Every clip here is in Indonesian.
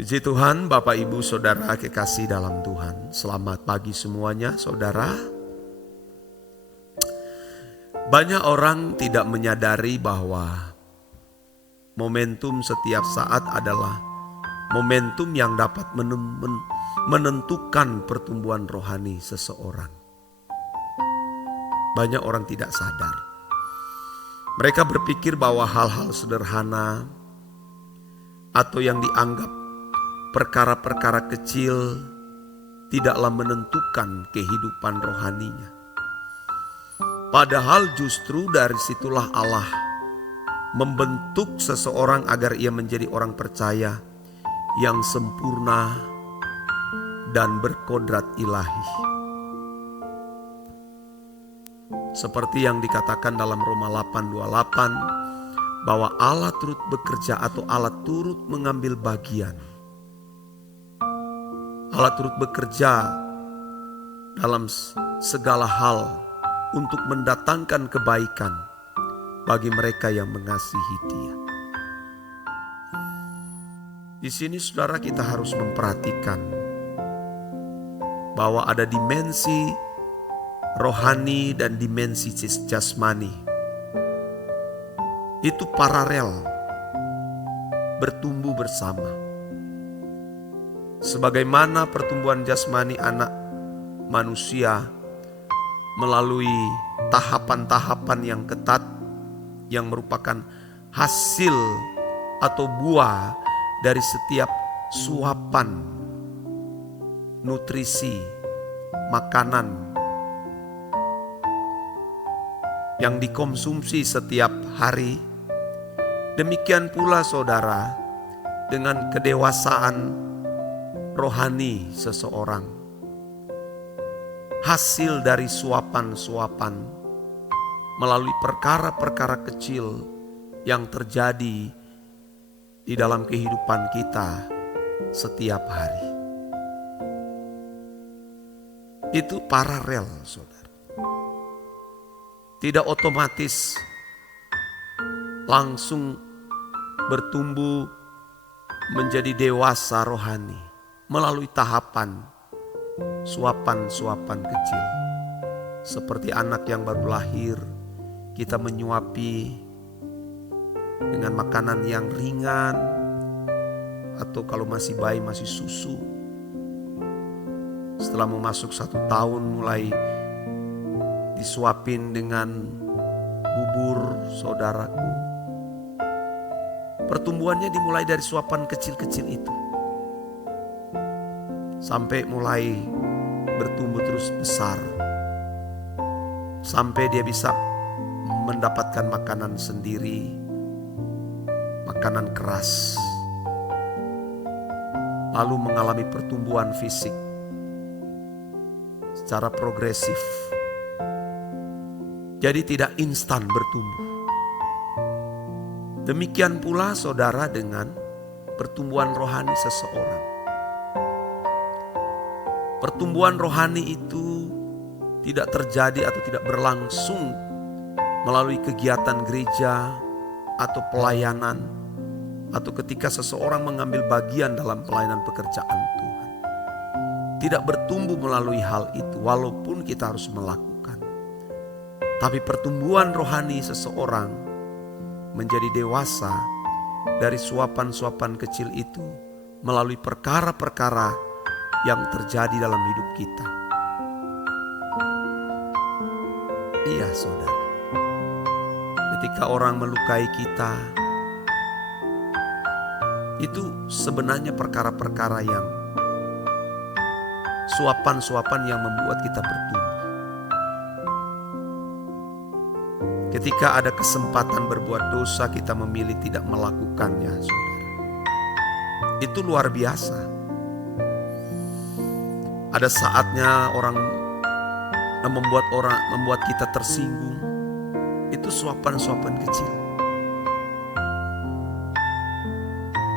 Puji Tuhan, Bapak Ibu Saudara kekasih dalam Tuhan. Selamat pagi semuanya saudara. Banyak orang tidak menyadari bahwa momentum setiap saat adalah momentum yang dapat menentukan pertumbuhan rohani seseorang. Banyak orang tidak sadar. Mereka berpikir bahwa hal-hal sederhana atau yang dianggap perkara-perkara kecil tidaklah menentukan kehidupan rohaninya. Padahal justru dari situlah Allah membentuk seseorang agar ia menjadi orang percaya yang sempurna dan berkodrat ilahi. Seperti yang dikatakan dalam Roma 8:28 bahwa Allah turut bekerja atau Allah turut mengambil bagian. Allah turut bekerja dalam segala hal untuk mendatangkan kebaikan bagi mereka yang mengasihi Dia. Di sini saudara kita harus memperhatikan bahwa ada dimensi rohani dan dimensi jasmani. Itu paralel, bertumbuh bersama. Sebagaimana pertumbuhan jasmani anak manusia melalui tahapan-tahapan yang ketat yang merupakan hasil atau buah dari setiap suapan nutrisi makanan yang dikonsumsi setiap hari. Demikian pula saudara dengan kedewasaan rohani seseorang, hasil dari suapan-suapan melalui perkara-perkara kecil yang terjadi di dalam kehidupan kita setiap hari. Itu paralel saudara. Tidak otomatis langsung bertumbuh menjadi dewasa rohani melalui tahapan suapan-suapan kecil. Seperti anak yang baru lahir, kita menyuapi dengan makanan yang ringan, atau kalau masih bayi masih susu. Setelah memasuk 1 tahun mulai disuapin dengan bubur saudaraku. Pertumbuhannya dimulai dari suapan kecil-kecil itu. Sampai mulai bertumbuh terus besar. Sampai dia bisa mendapatkan makanan sendiri, makanan keras. Lalu mengalami pertumbuhan fisik secara progresif. Jadi tidak instan bertumbuh. Demikian pula saudara dengan pertumbuhan rohani seseorang. Pertumbuhan rohani itu tidak terjadi atau tidak berlangsung melalui kegiatan gereja atau pelayanan, atau ketika seseorang mengambil bagian dalam pelayanan pekerjaan Tuhan. Tidak bertumbuh melalui hal itu walaupun kita harus melakukan. Tapi pertumbuhan rohani seseorang menjadi dewasa dari suapan-suapan kecil itu melalui perkara-perkara yang terjadi dalam hidup kita. Iya saudara, ketika orang melukai kita, itu sebenarnya perkara-perkara yang suapan-suapan yang membuat kita bertumbuh. Ketika ada kesempatan berbuat dosa, kita memilih tidak melakukannya saudara. Itu luar biasa. Ada saatnya orang membuat kita tersinggung. Itu suapan-suapan kecil.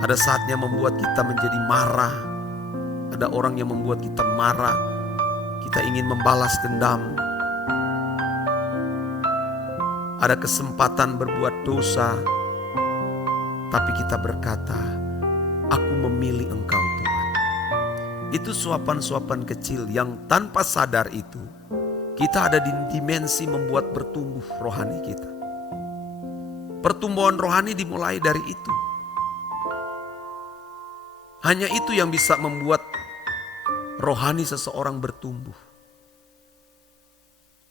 Ada saatnya membuat kita menjadi marah. Ada orang yang membuat kita marah. Kita ingin membalas dendam. Ada kesempatan berbuat dosa, tapi kita berkata, aku memilih Engkau Tuhan. Itu suapan-suapan kecil yang tanpa sadar itu, kita ada di dimensi membuat bertumbuh rohani kita. Pertumbuhan rohani dimulai dari itu. Hanya itu yang bisa membuat rohani seseorang bertumbuh.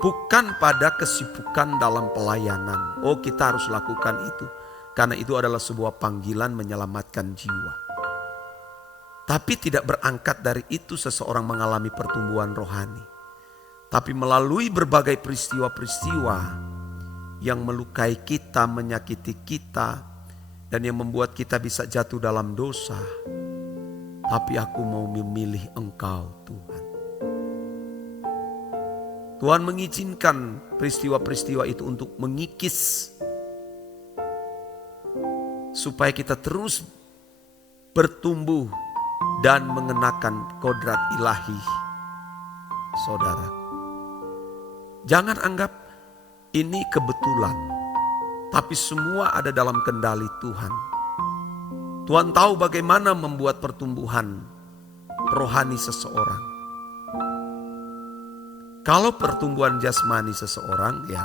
Bukan pada kesibukan dalam pelayanan. Oh, kita harus lakukan itu. Karena itu adalah sebuah panggilan menyelamatkan jiwa. Tapi tidak berangkat dari itu seseorang mengalami pertumbuhan rohani. Tapi melalui berbagai peristiwa-peristiwa yang melukai kita, menyakiti kita, dan yang membuat kita bisa jatuh dalam dosa. Tapi aku mau memilih Engkau Tuhan. Tuhan mengizinkan peristiwa-peristiwa itu untuk mengikis supaya kita terus bertumbuh dan mengenakan kodrat ilahi. Saudara, jangan anggap ini kebetulan, tapi semua ada dalam kendali Tuhan. Tuhan tahu bagaimana membuat pertumbuhan rohani seseorang. Kalau pertumbuhan jasmani seseorang, ya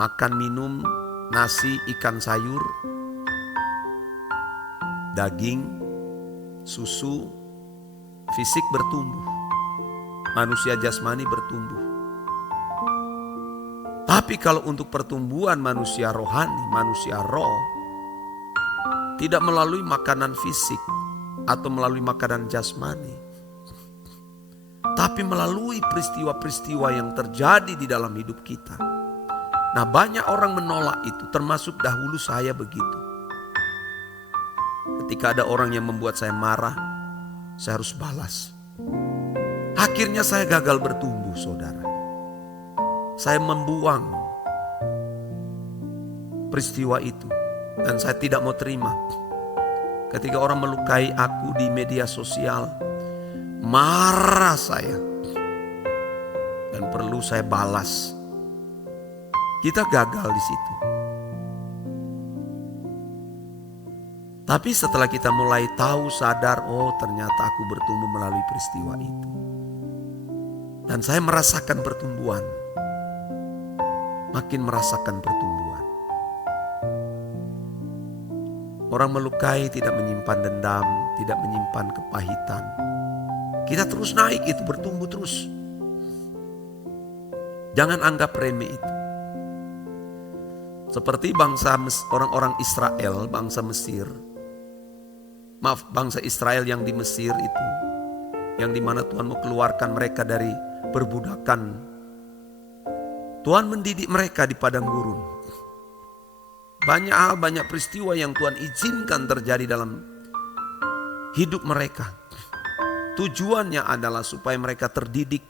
makan minum nasi, ikan sayur, daging, susu, fisik bertumbuh. Manusia jasmani bertumbuh. Tapi kalau untuk pertumbuhan manusia rohani, manusia roh, tidak melalui makanan fisik atau melalui makanan jasmani, tapi melalui peristiwa-peristiwa yang terjadi di dalam hidup kita. Nah, banyak orang menolak itu, termasuk dahulu saya begitu. Ketika ada orang yang membuat saya marah, saya harus balas. Akhirnya saya gagal bertumbuh, saudara. Saya membuang peristiwa itu dan saya tidak mau terima. Ketika orang melukai aku di media sosial, marah saya dan perlu saya balas. Kita gagal di situ. Tapi setelah kita mulai tahu, sadar, oh ternyata aku bertumbuh melalui peristiwa itu. Dan saya merasakan pertumbuhan. Makin merasakan pertumbuhan. Orang melukai tidak menyimpan dendam, tidak menyimpan kepahitan. Kita terus naik itu, bertumbuh terus. Jangan anggap remeh itu. Seperti orang-orang Israel, bangsa Mesir. Bangsa Israel yang di Mesir itu. Yang dimana Tuhan mau keluarkan mereka dari perbudakan. Tuhan mendidik mereka di padang gurun. Banyak hal, banyak peristiwa yang Tuhan izinkan terjadi dalam hidup mereka. Tujuannya adalah supaya mereka terdidik.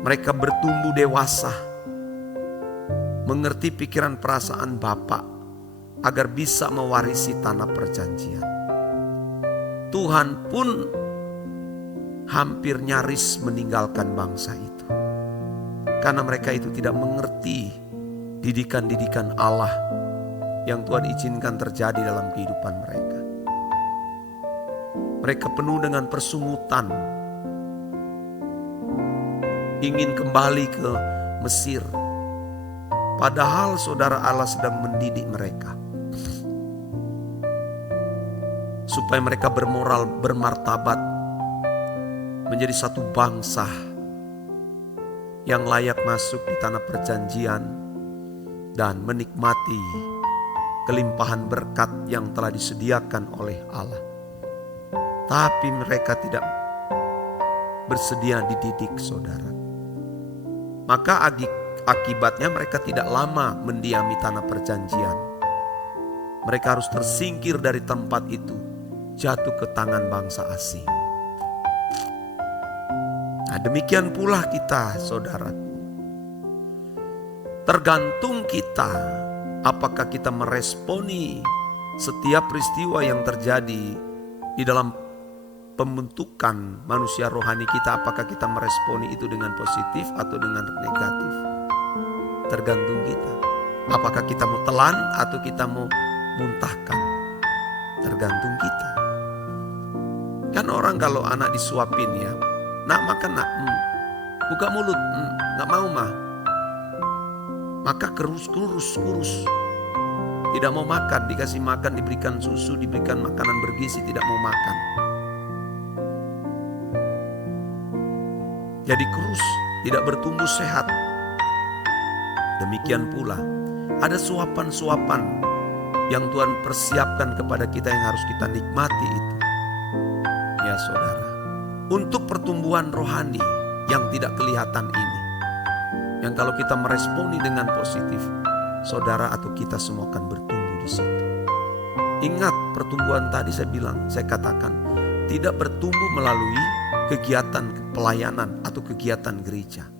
Mereka bertumbuh dewasa. Mengerti pikiran perasaan Bapa agar bisa mewarisi tanah perjanjian. Tuhan pun hampir nyaris meninggalkan bangsa itu. Karena mereka itu tidak mengerti didikan-didikan Allah yang Tuhan izinkan terjadi dalam kehidupan mereka. Mereka penuh dengan persungutan. Ingin kembali ke Mesir. Padahal saudara, Allah sedang mendidik mereka. Supaya mereka bermoral, bermartabat. Menjadi satu bangsa yang layak masuk di tanah perjanjian. Dan menikmati kelimpahan berkat yang telah disediakan oleh Allah. Tapi mereka tidak bersedia dididik, saudara. Maka akibatnya mereka tidak lama mendiami tanah perjanjian. Mereka harus tersingkir dari tempat itu, jatuh ke tangan bangsa asing. Nah, demikian pula kita, saudara. Tergantung kita, apakah kita meresponi setiap peristiwa yang terjadi di dalam pembentukan manusia rohani kita, apakah kita meresponi itu dengan positif atau dengan negatif. Tergantung kita. Apakah kita mau telan atau kita mau muntahkan. Tergantung kita. Kan orang kalau anak disuapin ya, nak makan nak, buka mulut, nggak mau mah. Maka kurus. Tidak mau makan, dikasih makan, diberikan susu, diberikan makanan bergizi, tidak mau makan. Jadi kurus, tidak bertumbuh sehat. Demikian pula, ada suapan-suapan yang Tuhan persiapkan kepada kita yang harus kita nikmati itu. Ya saudara, untuk pertumbuhan rohani yang tidak kelihatan ini, yang kalau kita meresponi dengan positif, saudara atau kita semua akan bertumbuh di situ. Ingat pertumbuhan tadi saya katakan, tidak bertumbuh melalui kegiatan pelayanan atau kegiatan gereja.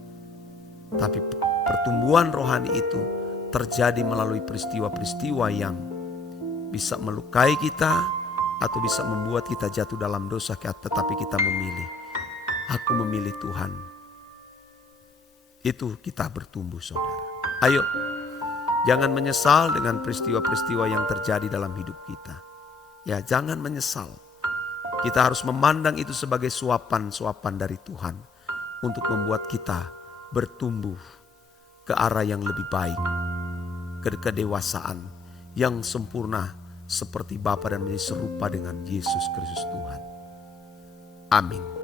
Tapi pertumbuhan rohani itu terjadi melalui peristiwa-peristiwa yang bisa melukai kita atau bisa membuat kita jatuh dalam dosa, tetapi kita memilih. Aku memilih Tuhan. Itu kita bertumbuh, saudara. Ayo, jangan menyesal dengan peristiwa-peristiwa yang terjadi dalam hidup kita. Ya, jangan menyesal. Kita harus memandang itu sebagai suapan-suapan dari Tuhan untuk membuat kita bertumbuh ke arah yang lebih baik, ke kedewasaan yang sempurna seperti Bapa dan menjadi serupa dengan Yesus Kristus Tuhan. Amin.